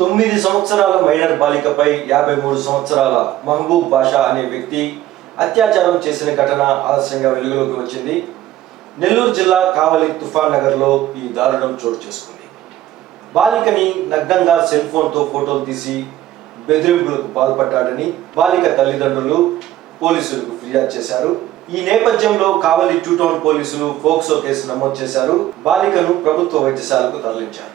9 సంవత్సరాల మైనర్ బాలికపై 53 సంవత్సరాల మహబూబ్ బాషా అనే వ్యక్తి అత్యాచారం చేసిన ఘటన ఆలస్యంగా వెలుగులోకి వచ్చింది. నెల్లూరు జిల్లా కావలి తుఫాన్ నగర్లో ఈ దారుణం చోటు చేసుకుంది. బాలికని నగ్నంగా సెల్ ఫోన్తో ఫోటోలు తీసి బెదిరింపులకు పాల్పడ్డాడని బాలిక తల్లిదండ్రులు పోలీసులకు ఫిర్యాదు చేశారు. ఈ నేపథ్యంలో కావలి 2 టౌన్ పోలీసులు ఫోక్సో కేసు నమోదు చేశారు. బాలికను ప్రభుత్వ వైద్యశాలకు తరలించారు.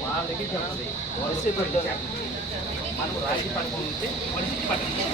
వాళ్ళ దగ్గరికి వస్తుంది వలసే పెడతారు మనం రాసి పడుకుంటే మనిషికి పట్టుకుంటే